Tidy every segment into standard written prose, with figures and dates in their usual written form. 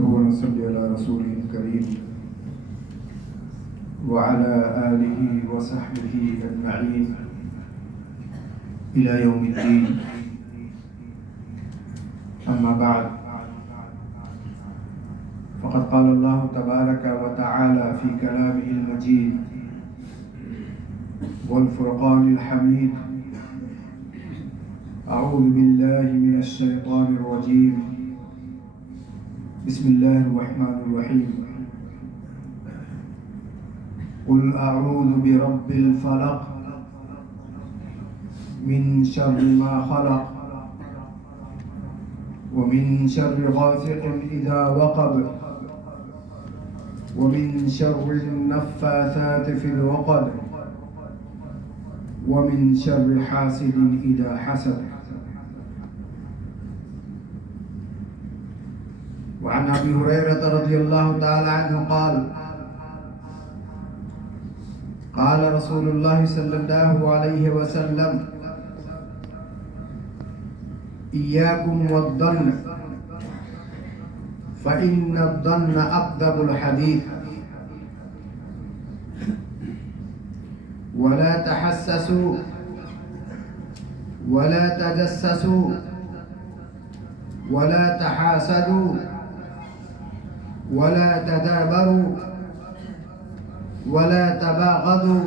ونصلي على رسوله الكريم وعلى آله وصحبه أجمعين إلى يوم الدين. أما بعد، فقد قال الله تبارك وتعالى في كلامه المجيد والفرقان الحميد: أعوذ بالله من الشيطان الرجيم، بسم الله الرحمن الرحيم. قل أعوذ برب الفلق من شر ما خلق ومن شر غاسق إذا وقب ومن شر النفاثات في العقد ومن شر حاسد إذا حسد. وعن أبي هريرة رضي الله تعالى عنه قال: قال رسول الله صلى الله عليه وسلم: إياكم والظن فإن الظن أكذب الحديث، ولا تحسسوا ولا تجسسوا ولا تحاسدوا ولا تدابروا ولا تباغضوا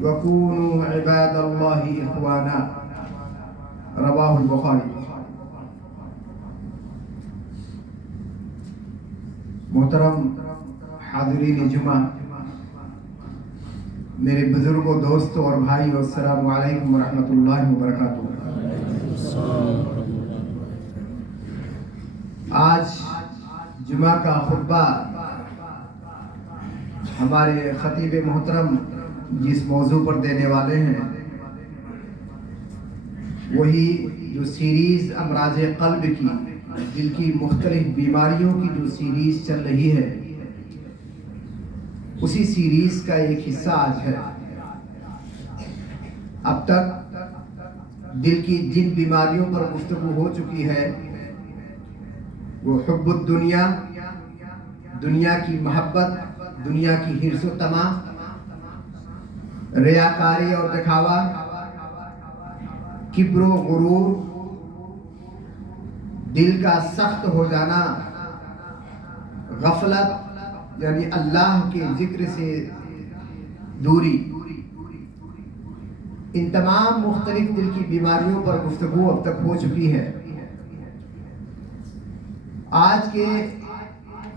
وكونوا عباد الله إخوانا. رواہ البخاری. محترم حاضرین جمعہ، میرے بزرگوں، دوستوں اور بھائیوں، السلام علیکم ورحمۃ اللہ وبرکاتہ. آج جمعہ کا خطبہ ہمارے خطیب محترم جس موضوع پر دینے والے ہیں وہی جو سیریز امراض قلب کی، دل کی مختلف بیماریوں کی جو سیریز چل رہی ہے، اسی سیریز کا ایک حصہ آج ہے. اب تک دل کی جن بیماریوں پر گفتگو ہو چکی ہے وہ حب الدنیا، دنیا کی محبت، دنیا کی حرص و طمع، ریاکاری اور دکھاوا، کبر و غرور، دل کا سخت ہو جانا، غفلت یعنی اللہ کے ذکر سے دوری، ان تمام مختلف دل کی بیماریوں پر گفتگو اب تک ہو چکی ہے. آج کے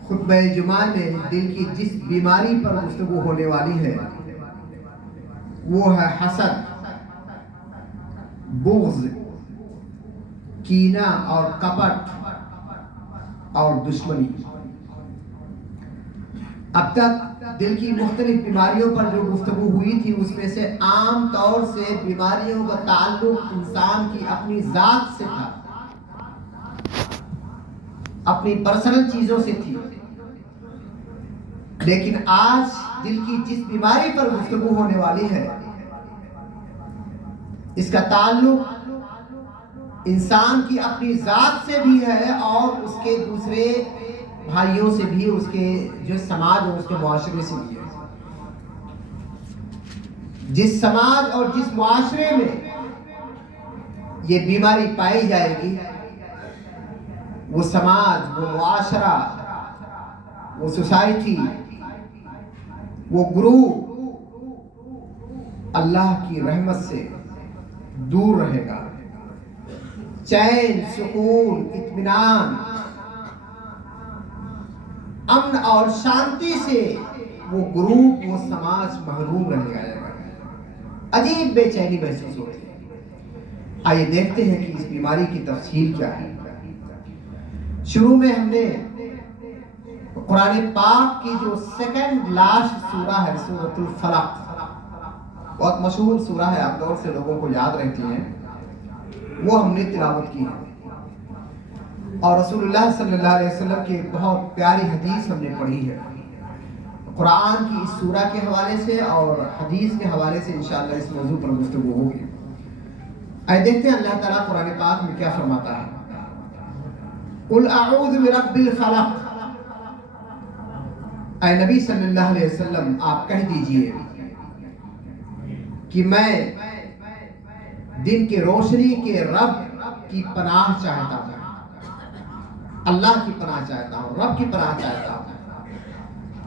خطبہ جمعہ میں دل کی جس بیماری پر گفتگو ہونے والی ہے وہ ہے حسد، بغض، کینہ اور کپٹ اور دشمنی. اب تک دل کی مختلف بیماریوں پر جو گفتگو ہوئی تھی اس میں سے عام طور سے بیماریوں کا تعلق انسان کی اپنی ذات سے تھا، اپنی پرسنل چیزوں سے تھی. لیکن آج دل کی جس بیماری پر گفتگو ہونے والی ہے اس کا تعلق انسان کی اپنی ذات سے بھی ہے اور اس کے دوسرے بھائیوں سے بھی، اس کے جو سماج اور اس کے معاشرے سے بھی ہے. جس سماج اور جس معاشرے میں یہ بیماری پائی جائے گی وہ سماج، وہ معاشرہ، وہ سوسائٹی، وہ گروہ اللہ کی رحمت سے دور رہے گا. چین، سکون، اطمینان، امن اور شانتی سے وہ گروپ، وہ سماج محروم رہ جائے گا. عجیب بے چینی محسوس ہوتی ہے. آئیے دیکھتے ہیں کہ اس بیماری کی تفصیل کیا ہے. شروع میں ہم نے قرآن پاک کی جو سیکنڈ لاسٹ سورہ ہے، سورۃ الفلق، بہت مشہور سورہ ہے، عام طور سے لوگوں کو یاد رہتی ہے، وہ ہم نے تلاوت کی ہے. اور رسول اللہ صلی اللہ علیہ وسلم کی ایک بہت پیاری حدیث ہم نے پڑھی ہے. قرآن کی اس سورہ کے حوالے سے اور حدیث کے حوالے سے انشاءاللہ اس موضوع پر گفتگو ہوگی. آئے دیکھتے ہیں اللہ تعالیٰ قرآن پاک میں کیا فرماتا ہے. قل اعوذ برب الفلق، اے نبی صلی اللہ علیہ وسلم آپ کہہ دیجئے کہ میں دن کے روشنی کے رب کی پناہ چاہتا ہوں، اللہ کی پناہ چاہتا ہوں، رب کی پناہ چاہتا ہوں۔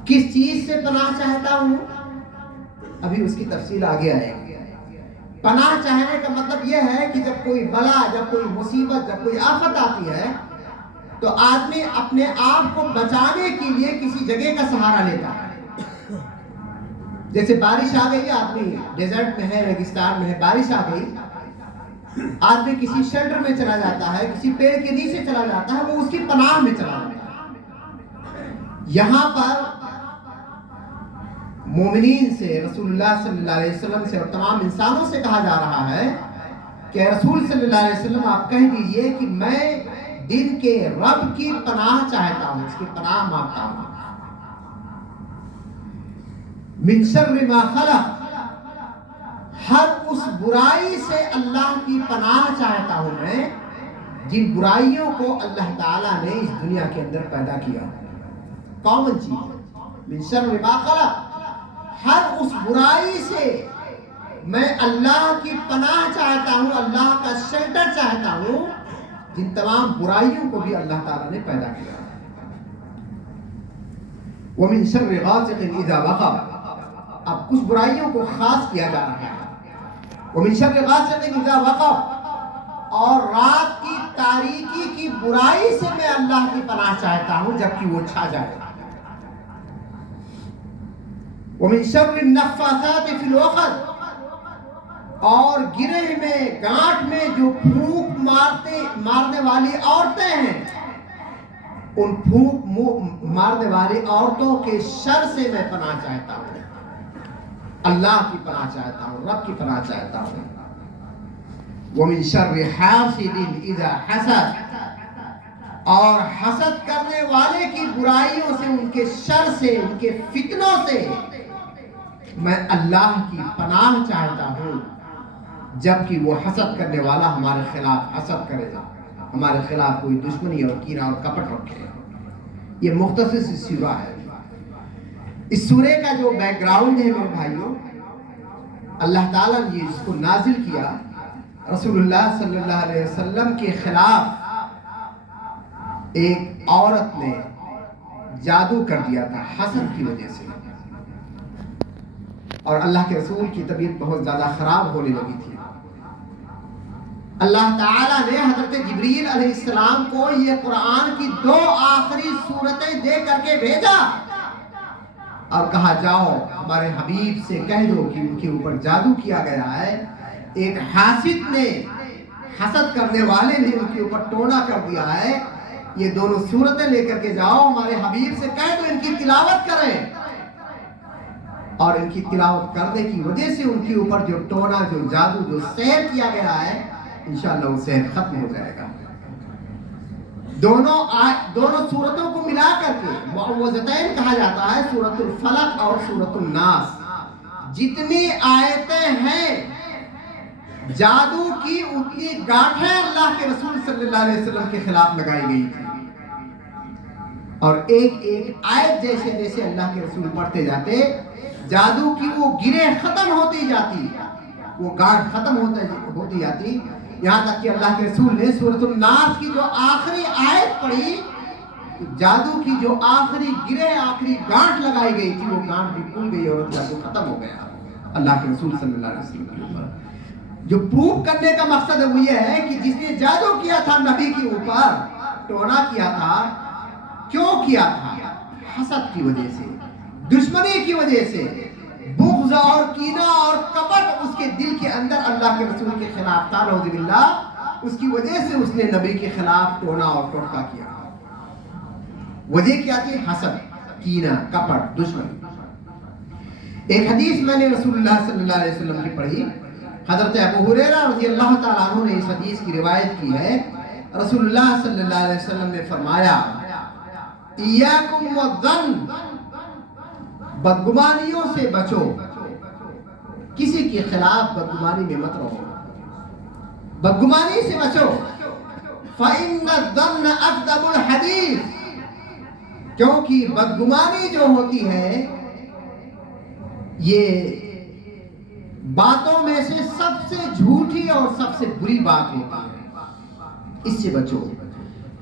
کس چیز سے پناہ چاہتا ہوں؟ ابھی اس کی تفصیل آگے آئے گی۔ پناہ چاہنے کا مطلب یہ ہے کہ جب کوئی بلا، جب کوئی مصیبت، جب کوئی آفت آتی ہے تو آدمی اپنے آپ کو بچانے کے لیے کسی جگہ کا سہارا لیتا ہے۔ جیسے بارش آ گئی، آدمی ڈیزرٹ میں ہے، ریگستان میں ہے، بارش آ گئی، آدمی کسی شیلٹر میں چلا جاتا ہے، کسی پیڑ کے نیچے چلا جاتا ہے، وہ اس کی پناہ میں چلا جاتا ہے۔ یہاں پر مومنین سے، رسول اللہ صلی اللہ علیہ وسلم سے اور تمام انسانوں سے کہا جا رہا ہے کہ رسول صلی اللہ علیہ وسلم آپ کہہ دیجئے کہ میں دن کے رب کی پناہ چاہتا ہوں، اس کی پناہ مانگتا ہوں۔ من شر ما خلق، ہر اس برائی سے اللہ کی پناہ چاہتا ہوں میں جن برائیوں کو اللہ تعالیٰ نے اس دنیا کے اندر پیدا کیا۔ کامن چیز، من شر ما خلق، ہر اس برائی سے میں اللہ کی پناہ چاہتا ہوں، اللہ کا شیلٹر چاہتا ہوں جن تمام برائیوں کو بھی اللہ تعالیٰ نے پیدا کیا۔ وَمِن شَرِّ غَاسِقٍ إِذَا وَقَبَ، اب کچھ برائیوں کو خاص کیا جا رہا ہے۔ وَمِن شَرِّ غَاسِقٍ إِذَا وَقَبَ، اور رات کی تاریکی کی برائی سے میں اللہ کی پناہ چاہتا ہوں جبکہ وہ چھا جائے۔ وَمِن شَرِّ النَّفَّاثَاتِ فِي الْعُقَدِ، اور گرہ میں، گانٹھ میں جو پھونک مارنے والی عورتیں ہیں، ان پھونک مارنے والی عورتوں کے شر سے میں پناہ چاہتا ہوں، اللہ کی پناہ چاہتا ہوں، رب کی پناہ چاہتا ہوں۔ وَمِن شَرِّ حَاسِدٍ إِذَا حَسَدَ، اور حسد کرنے والے کی برائیوں سے، ان کے شر سے، ان کے فتنوں سے میں اللہ کی پناہ چاہتا ہوں جبکہ وہ حسد کرنے والا ہمارے خلاف حسد کرے گا، ہمارے خلاف کوئی دشمنی اور کینہ اور کپٹ رکھے۔ یہ مختصر سی سورہ ہے۔ اس سورہ کا جو بیک گراؤنڈ ہے میرے بھائیوں، اللہ تعالیٰ نے اس کو نازل کیا رسول اللہ صلی اللہ علیہ وسلم کے خلاف ایک عورت نے جادو کر دیا تھا حسد کی وجہ سے، اور اللہ کے رسول کی طبیعت بہت زیادہ خراب ہونے لگی تھی۔ اللہ تعالیٰ نے حضرت جبریل علیہ السلام کو یہ قرآن کی 2 آخری سورتیں دے کر کے بھیجا اور کہا جاؤ ہمارے حبیب سے کہہ دو کہ ان کے اوپر جادو کیا گیا ہے، ایک حاسد نے، حسد کرنے والے نے ان کے اوپر ٹونا کر دیا ہے، یہ دونوں سورتیں لے کر کے جاؤ ہمارے حبیب سے کہہ دو ان کی تلاوت کریں، اور ان کی تلاوت کرنے کی وجہ سے ان کے اوپر جو ٹونا، جو جادو، جو سحر کیا گیا ہے، انشاءاللہ وہ سحر ختم ہو جائے گا۔ دونوں سورتوں کو ملا کر کے معوذتین کہا جاتا ہے، سورۃ الفلق اور سورۃ الناس۔ جتنی آیتیں ہیں جادو کی، اتنی گاٹھیں اللہ کے رسول صلی اللہ علیہ وسلم کے خلاف لگائی گئی تھی، اور ایک ایک آیت جیسے جیسے اللہ کے رسول پڑھتے جاتے، جادو کی وہ گرہ ختم ہوتی جاتی، وہ گاٹھ ختم ہوتی جاتی، یہاں تک کہ اللہ کے رسول نے سورۃ الناس کی جو آخری آیت پڑھی، جادو کی جو آخری گرہ، آخری گانٹھ لگائی گئی تھی، وہ گانٹھ بھی کھل گئی اور جادو ختم ہو گیا اللہ کے رسول صلی اللہ علیہ وسلم کے اوپر۔ جو پروف کرنے کا مقصد وہ یہ ہے کہ جس نے جادو کیا تھا نبی کے اوپر، ٹونا کیا تھا، کیوں کیا تھا؟ حسد کی وجہ سے، دشمنی کی وجہ سے، بغض اور کینہ اور کپٹ اس کے دل کے اندر اللہ کے رسول کے خلاف تھا، نعوذ باللہ، اس کی وجہ سے اس نے نبی کے خلاف ٹونا اور ٹوٹکا کیا۔ وجہ کیا تھی؟ حسد، کینہ، کپٹ، دشمنی۔ ایک حدیث میں نے رسول اللہ صلی اللہ علیہ وسلم کی پڑھی، حضرت ابو ہریرہ رضی اللہ تعالیٰ عنہ نے اس حدیث کی روایت کی ہے۔ رسول اللہ صلی اللہ علیہ وسلم نے فرمایا، ایاکم والظن، بدگمانیوں سے بچو، کسی کے خلاف بدگمانی میں مت رہو، بدگمانی سے بچو۔ فَإِنَّ الظَّنَّ أَكْذَبُ الْحَدِيثِ، کیونکہ بدگمانی جو ہوتی ہے یہ باتوں میں سے سب سے جھوٹی اور سب سے بری بات ہوتی ہے، اس سے بچو۔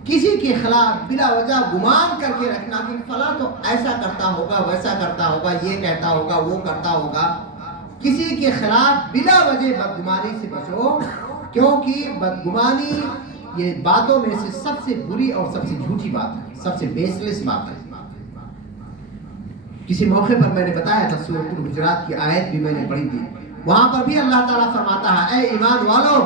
کسی کے خلاف بلا وجہ گمان کر کے رکھنا کہ فلاں تو ایسا کرتا ہوگا، ویسا کرتا ہوگا، یہ کہتا ہوگا، وہ کرتا ہوگا، کسی کے خلاف بلا وجہ بدگمانی سے بچو، کیونکہ بدگمانی یہ باتوں میں سے سب سے بری اور سب سے جھوٹی بات ہے، سب سے بیس لیس بات ہے۔ کسی موقع پر میں نے بتایا تھا، سورۃ الحجرات کی آیت بھی میں نے پڑھی تھی، وہاں پر بھی اللہ تعالیٰ فرماتا ہے اے ایمان والو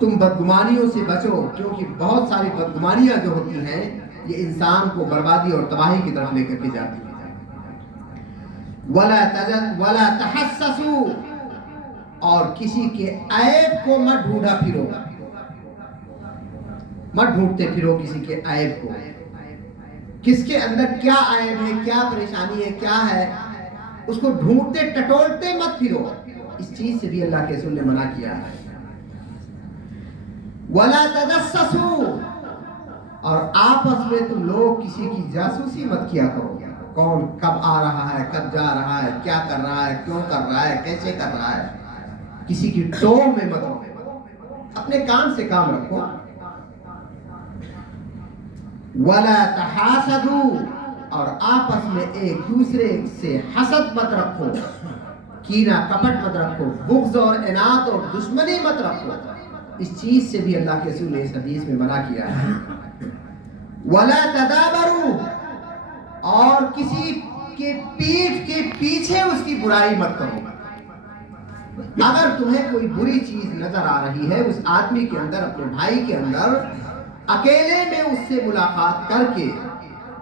تم بدگمانیوں سے بچو، کیونکہ بہت ساری بدگمانیاں جو ہوتی ہیں یہ انسان کو بربادی اور تباہی کی طرف لے کر کے جاتی ہیں۔ وَلَا تَحَسَّسُوا، اور کسی کے عیب کو مت ڈھونڈا پھرو، مت ڈھونڈتے پھرو کسی کے عیب کو، کس کے اندر کیا عیب ہے، کیا پریشانی ہے، کیا ہے، اس کو ڈھونڈتے ٹٹولتے مت پھرو، اس چیز سے بھی اللہ کے رسول نے منع کیا ہے۔ وَلَا تَجَسَّسُوا، اور آپس میں تم لوگ کسی کی جاسوسی مت کیا کرو، کون کب آ رہا ہے، کب جا رہا ہے، کیا کر رہا ہے، کیوں کر رہا ہے، کیسے کر رہا ہے، کسی کی ٹو میں مت رہو، اپنے کام سے کام رکھو۔ وَلَا تَحَاسَدُوا، اور آپس میں ایک دوسرے سے حسد مت رکھو، کینہ کپٹ مت رکھو، بغض اور عناد اور دشمنی مت رکھو، اس چیز سے بھی اللہ کے رسول نے اس حدیث میں منع کیا ہے۔ وَلَا تَدَابَرُوا، اور کسی کے پیٹھ کے پیچھے اس کی برائی مت کرو۔ اگر تمہیں کوئی بری چیز نظر آ رہی ہے اس آدمی کے اندر، اپنے بھائی کے اندر، اکیلے میں اس سے ملاقات کر کے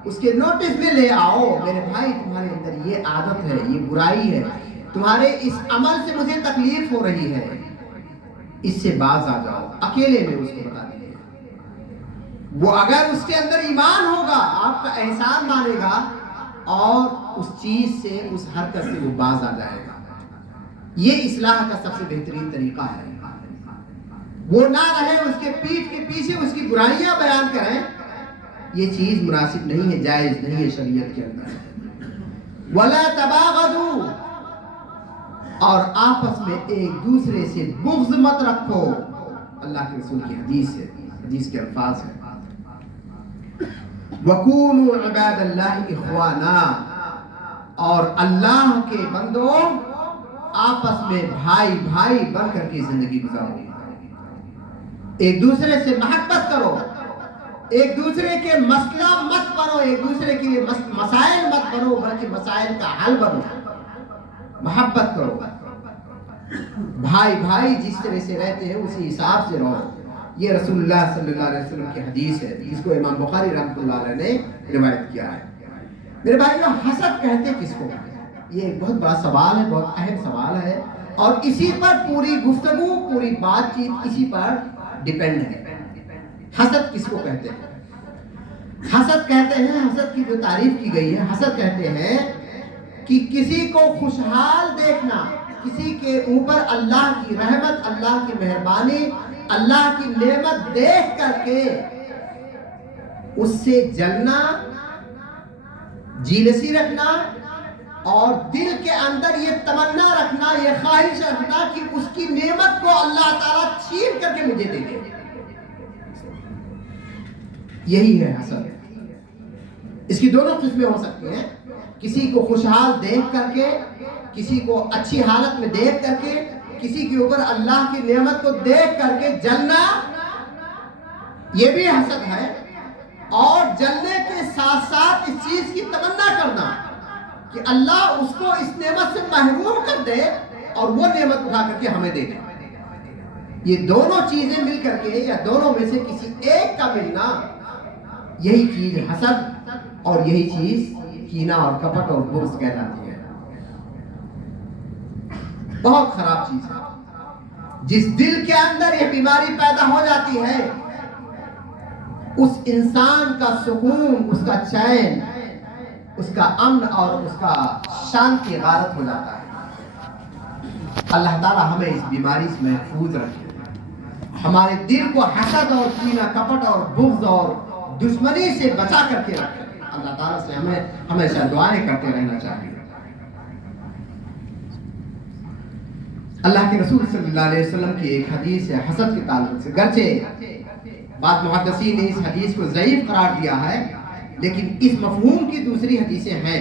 اس کے نوٹس میں لے آؤ، میرے بھائی تمہارے اندر یہ عادت ہے، یہ برائی ہے، تمہارے اس عمل سے مجھے تکلیف ہو رہی ہے، اس سے باز آ جاؤ، اکیلے میں اس کو بتا دیجیے۔ وہ اگر اس کے اندر ایمان ہوگا، آپ کا احسان مانے گا، اور اس چیز سے، اس حرکت سے وہ باز آ جائے گا۔ یہ اصلاح کا سب سے بہترین طریقہ ہے۔ وہ نہ رہے اس کے پیٹھ کے پیچھے اس کی برائیاں بیان کریں، یہ چیز مناسب نہیں ہے، جائز نہیں ہے شریعت کے اندر۔ وَلَا تَبَاغَضُوا، اور آپس میں ایک دوسرے سے بغض مت رکھو، اللہ کے رسول کی حدیث کے الفاظ ہیں۔ وَكُونُوا عِبَادَ اللَّهِ إِخْوَانًا، اور اللہ کے بندوں آپس میں بھائی بھائی بن کر کے زندگی گزارو، ایک دوسرے سے محبت کرو، ایک دوسرے کے مسئلہ مت بنو، ایک دوسرے کے مسائل مت بنو، بلکہ مسائل کا حل بنو، محبت کرو، بھائی بھائی جس طرح سے رہتے ہیں اسی حساب سے رہو۔ یہ رسول اللہ صلی اللہ علیہ وسلم کی حدیث ہے، جس کو امام بخاری رحمۃ اللہ علیہ نے روایت کیا ہے۔ میرے بھائیوں، حسد کہتے کس کو؟ یہ ایک بہت بڑا سوال ہے، بہت اہم سوال ہے، اور اسی پر پوری گفتگو، پوری بات چیت اسی پر ڈیپینڈ ہے۔ حسد کس کو کہتے ہیں؟ حسد کہتے ہیں، حسد کی جو تعریف کی گئی ہے، حسد کہتے ہیں کہ کسی کو خوشحال دیکھنا، کسی کے اوپر اللہ کی رحمت، اللہ کی مہربانی، اللہ کی نعمت دیکھ کر کے اس سے جلنا، جیلسی رکھنا، اور دل کے اندر یہ تمنا رکھنا، یہ خواہش رکھنا کہ اس کی نعمت کو اللہ تعالیٰ چھین کر کے مجھے دے دے۔ یہی ہے حسد۔ اس کی دونوں قسمیں ہو سکتی ہیں، کسی کو خوشحال دیکھ کر کے، کسی کو اچھی حالت میں دیکھ کر کے، کسی کے اوپر اللہ کی نعمت کو دیکھ کر کے جلنا، یہ بھی حسد ہے۔ اور جلنے کے ساتھ ساتھ اس چیز کی تمنا کرنا کہ اللہ اس کو اس نعمت سے محروم کر دے اور وہ نعمت اٹھا کر کے ہمیں دے دے۔ یہ دونوں چیزیں مل کر کے، یا دونوں میں سے کسی ایک کا ملنا، یہی چیز حسد اور یہی چیز کینہ اور کپٹ اور بغض کہلاتی ہے۔ بہت خراب چیز ہے۔ جس دل کے اندر یہ بیماری پیدا ہو جاتی ہے، اس انسان کا سکون، اس کا چین، اس کا امن اور اس کا شانتی غارت ہو جاتا ہے۔ اللہ تعالی ہمیں اس بیماری سے محفوظ رکھے، ہمارے دل کو حسد اور کینہ کپٹ اور بغض اور دشمنی سے بچا کر کے رکھے. اللہ تعالیٰ سے ہمیں ہمیشہ دعائیں کرتے رہنا چاہیے. اللہ کے رسول صلی اللہ علیہ وسلم کی ایک حدیث ہے حسد کے تعلق سے. گرچہ بعض محدثین نے اس حدیث کو ضعیف قرار دیا ہے، لیکن اس مفہوم کی دوسری حدیثیں ہیں.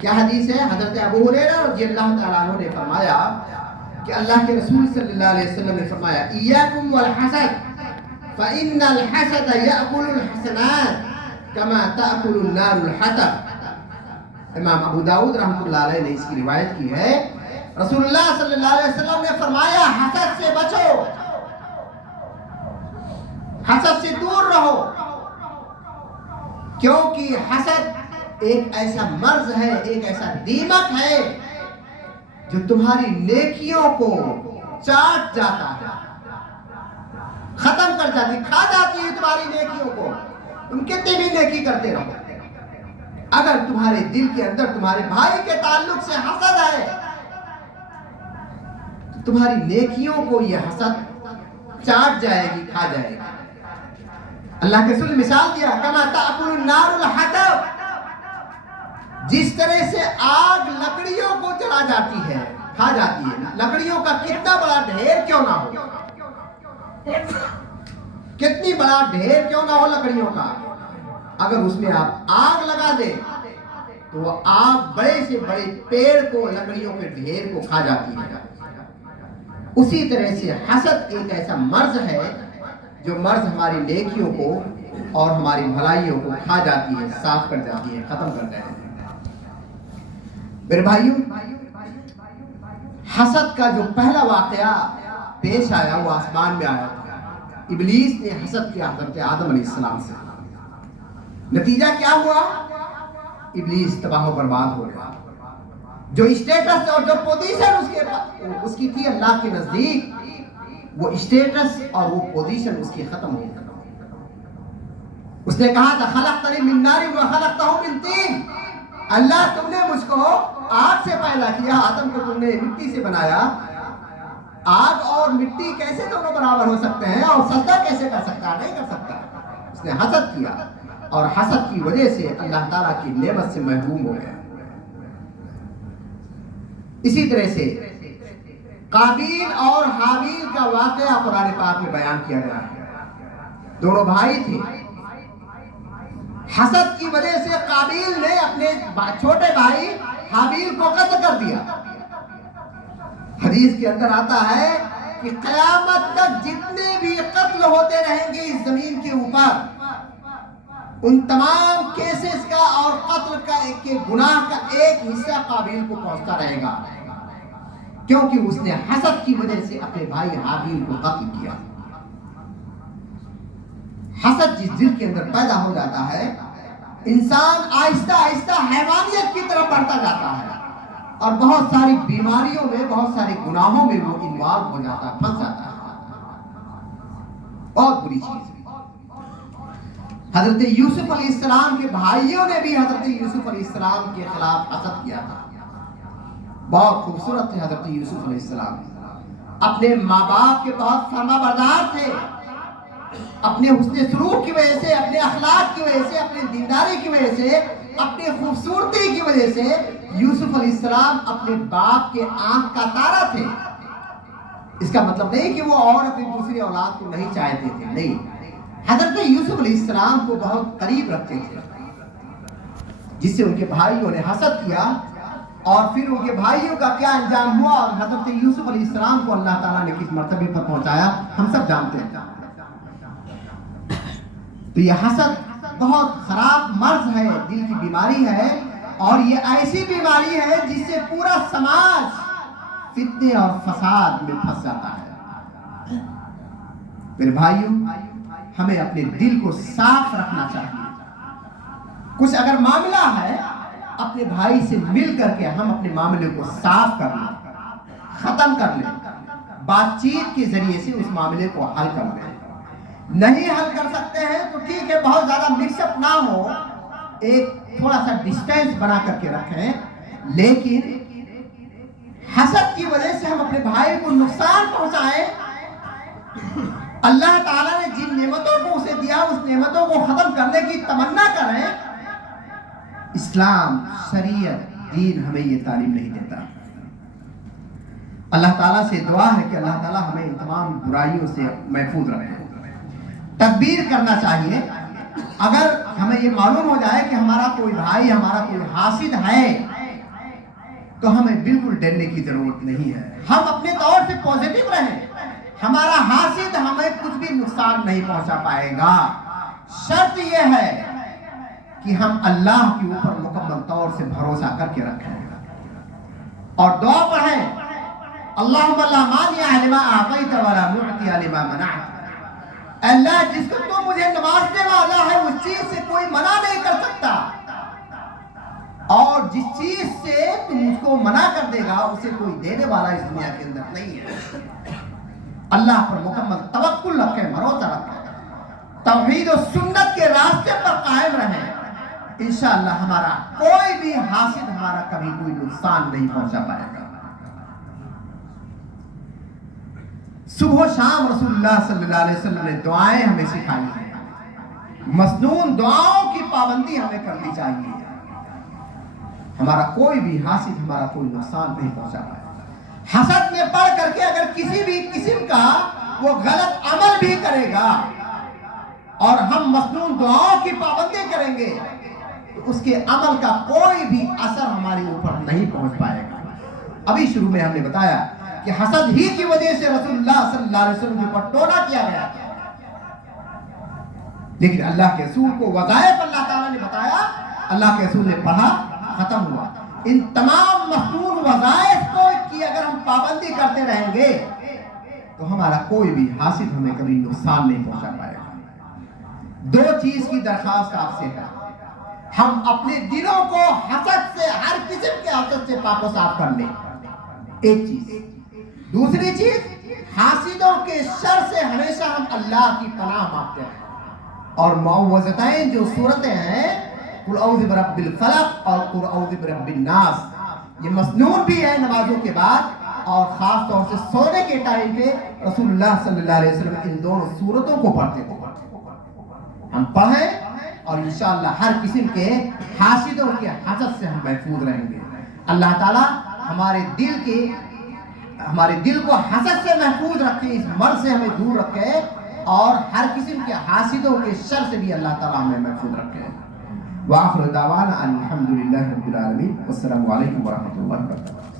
کیا حدیث ہے؟ حضرت ابو ہریرہ رضی اللہ تعالیٰ عنہ نے فرمایا کہ اللہ کے رسول صلی اللہ علیہ وسلم نے فرمایا ایاکم والحسد فإن الحسد یأکل الحسنات کما تأکل النار الحطب. امام ابو داؤد رحمۃ اللہ علیہ نے اس کی روایت کی ہے. رسول اللہ صلی اللہ علیہ وسلم نے فرمایا حسد سے بچو، حسد سے دور رہو، کیونکہ حسد ایک ایسا مرض ہے، ایک ایسا دیمک ہے جو تمہاری نیکیوں کو چاٹ جاتا ہے، ختم کر جاتی، کھا جاتی ہے تمہاری نیکیوں کو. تم کتنی بھی نیکی کرتے رہو، اگر تمہارے دل کے اندر تمہارے بھائی کے تعلق سے حسد ہے تو تمہاری نیکیوں کو یہ حسد چاٹ جائے گی، کھا جائے گی. اللہ کے رسول نے مثال دیا کما تأکل النار الحطب، جس طرح سے آگ لکڑیوں کو جلا جاتی ہے، کھا جاتی ہے. لکڑیوں کا کتنا بڑا ڈھیر کیوں نہ ہو، کتنی بڑا ڈھیر کیوں نہ ہو لکڑیوں کا، اگر اس میں آپ آگ لگا دیں تو وہ آگ بڑے سے بڑے پیڑ کو، لکڑیوں کے ڈھیر کو کھا جاتی ہے. اسی طرح سے حسد ایک ایسا مرض ہے جو مرض ہماری نیکیوں کو اور ہماری بھلائیوں کو کھا جاتی ہے، صاف کر جاتی ہے، ختم کر جاتی ہے. میرے بھائیوں، حسد کا جو پہلا واقعہ پیش آیا وہ آسمان میں آیا تھا. ابلیس نے حسد کیا حضرت آدم علیہ السلام سے. نتیجہ کیا ہوا؟ ابلیس تباہ و برباد ہو گیا. جو اسٹیٹس اور جو پوزیشن اس کی تھی اللہ کے نزدیک، وہ اسٹیٹس اور وہ پوزیشن اس کی ختم ہو گئی. اس نے کہا تھا خلقتنی من نار وخلقتہ من طین، اللہ تم نے مجھ کو آگ سے پیدا کیا، آدم کو تم نے مٹی سے بنایا. آگ اور مٹی کیسے دونوں برابر ہو سکتے ہیں، اور سجدہ کیسے کر سکتا؟ نہیں کر سکتا. اس نے حسد کیا اور حسد کی وجہ سے اللہ تعالیٰ کی نعمت سے محروم ہو گیا. اسی طرح سے قابیل اور حابیل کا واقعہ قرآن پاک میں بیان کیا گیا ہے. دونوں بھائی تھے، حسد کی وجہ سے قابیل نے اپنے چھوٹے بھائی حابیل کو قتل کر دیا. حدیث کے اندر آتا ہے کہ قیامت تک جتنے بھی قتل ہوتے رہیں گے اس زمین کے اوپر، ان تمام کیسز کا اور قتل کا کے گناہ کا ایک حصہ قابیل کو پہنچتا رہے گا، کیونکہ اس نے حسد کی وجہ سے اپنے بھائی حابیل کو قتل کیا. حسد جس دل کے اندر پیدا ہو جاتا ہے، انسان آہستہ آہستہ حیوانیت کی طرف بڑھتا جاتا ہے اور بہت ساری بیماریوں میں، بہت سارے گناہوں میں وہ انوالو ہو جاتا ہے، پھنس جاتا ہے. بہت بری چیز ہے. حضرت یوسف علیہ السلام کے بھائیوں نے بھی حضرت یوسف علیہ السلام کے خلاف حسد کیا تھا. بہت خوبصورت تھے حضرت یوسف علیہ السلام، اپنے ماں باپ کے بہت فرما بردار تھے. اپنے حسن سلوک کی وجہ سے، اپنے اخلاق کی وجہ سے، اپنے دینداری کی وجہ سے، اپنی خوبصورتی کی وجہ سے یوسف علیہ السلام اپنے باپ کے آنکھ کا تارا تھے. اس کا مطلب نہیں کہ وہ اور اپنی دوسری اولاد کو نہیں چاہتے تھے، نہیں. حضرت یوسف علیہ السلام کو بہت قریب رکھتے تھے، جس سے ان کے بھائیوں نے حسد کیا. اور پھر ان کے بھائیوں کا کیا انجام ہوا اور حضرت یوسف علیہ السلام کو اللہ تعالیٰ نے کس مرتبے پر پہنچایا ہم سب جانتے ہیں. تو یہ حسد بہت خراب مرض ہے، دل کی بیماری ہے، اور یہ ایسی بیماری ہے جس سے پورا سماج فتنے اور فساد میں پھنس جاتا ہے. میرے بھائیوں، ہمیں اپنے دل کو صاف رکھنا چاہیے. کچھ اگر معاملہ ہے، اپنے بھائی سے مل کر کے ہم اپنے معاملے کو صاف کر لیں، ختم کر لیں، بات چیت کے ذریعے سے اس معاملے کو حل کر لیں. نہیں حل کر سکتے ہیں تو ٹھیک ہے، بہت زیادہ مکس اپ نہ ہو، ایک تھوڑا سا ڈسٹینس بنا کر کے رکھیں. لیکن حسد کی وجہ سے ہم اپنے بھائی کو نقصان پہنچائیں اللہ تعالیٰ نے جن نعمتوں کو اسے دیا اس نعمتوں کو ختم کرنے کی تمنا کریں، اسلام، شریعت، دین ہمیں یہ تعلیم نہیں دیتا۔ اللہ تعالیٰ سے دعا ہے کہ اللہ تعالیٰ ہمیں ان تمام برائیوں سے محفوظ رکھے۔ تدبیر کرنا چاہیے۔ اگر ہمیں یہ معلوم ہو جائے کہ ہمارا کوئی بھائی، ہمارا کوئی حاسد ہے، تو ہمیں بالکل ڈرنے کی ضرورت نہیں ہے۔ ہم اپنے طور سے پوزیٹو رہیں، ہمارا حاسد ہمیں کچھ بھی نقصان نہیں پہنچا پائے گا۔ شرط یہ ہے کہ ہم اللہ کے اوپر مکمل طور سے بھروسہ کر کے رکھیں اور دعا پڑھیں، اللہم لا مانع لما اعطیت ولا معطی لما منعت۔ اللہ جس کو تو مجھے نوازنے والا ہے اس چیز سے کوئی منع نہیں کر سکتا، اور جس چیز سے تم اس کو منع کر دے گا اسے کوئی دینے والا اس دنیا کے اندر نہیں ہے۔ اللہ پر مکمل توکل رکھیں، بھروسہ رکھیں، توحید و سنت کے راستے پر قائم رہیں، انشاءاللہ ہمارا کوئی بھی حاسد ہمارا کبھی کوئی نقصان نہیں پہنچا پائے گا۔ صبح و شام رسول اللہ صلی اللہ علیہ وسلم نے دعائیں ہمیں سکھائی ہیں، مسنون دعاؤں کی پابندی ہمیں کرنی چاہیے۔ ہمارا کوئی بھی حاسد ہمارا کوئی نقصان نہیں پہنچا پائے گا۔ حسد میں پڑھ کر کے اگر کسی بھی قسم کا وہ غلط عمل بھی کرے گا اور ہم مسنون دعاؤں کی پابندی کریں گے تو اس کے عمل کا کوئی بھی اثر ہمارے اوپر نہیں پہنچ پائے گا۔ ابھی شروع میں ہم نے بتایا کہ حسد ہی کی وجہ سے رسول اللہ صلی اللہ علیہ وسلم کے اوپر ٹونا کیا گیا تھا، لیکن اللہ کے رسول کو وظائف اللہ تعالیٰ نے بتایا، اللہ کے رسول نے پڑھا، ختم ہوا۔ ان تمام مسنون وظائف کو کی اگر ہم پابندی کرتے رہیں گے تو ہمارا کوئی بھی حاسد ہمیں کبھی نقصان نہیں پہنچا پائے گا۔ دو چیز کی درخواست آپ سے ہے، ہم اپنے دلوں کو حسد سے، ہر قسم کے حسد سے پاک و صاف کر لیں، ایک چیز۔ دوسری چیز، حاسدوں کے شر سے ہمیشہ ہم اللہ کی پناہ مانگتے ہیں، اور معوذتین جو صورتیں ہیں، قل اعوذ برب الفلق اور قل اعوذ برب الناس، یہ مسنون بھی ہے نمازوں کے بعد، اور خاص طور سے سونے کے ٹائم پہ رسول اللہ صلی اللہ علیہ وسلم ان دونوں صورتوں کو پڑھتے تھے۔ ہم پڑھیں اور انشاءاللہ ہر قسم کے حاسدوں کے حسد سے ہم محفوظ رہیں گے۔ اللہ تعالیٰ ہمارے دل کو حسد سے محفوظ رکھے، اس مرض سے ہمیں دور رکھے، اور ہر قسم کے حاسدوں کے شر سے بھی اللہ تعالیٰ ہمیں محفوظ رکھے۔ وآخر دعوانا الحمدللہ رب العالمین، والسلام علیکم ورحمۃ اللہ وبرکاتہ۔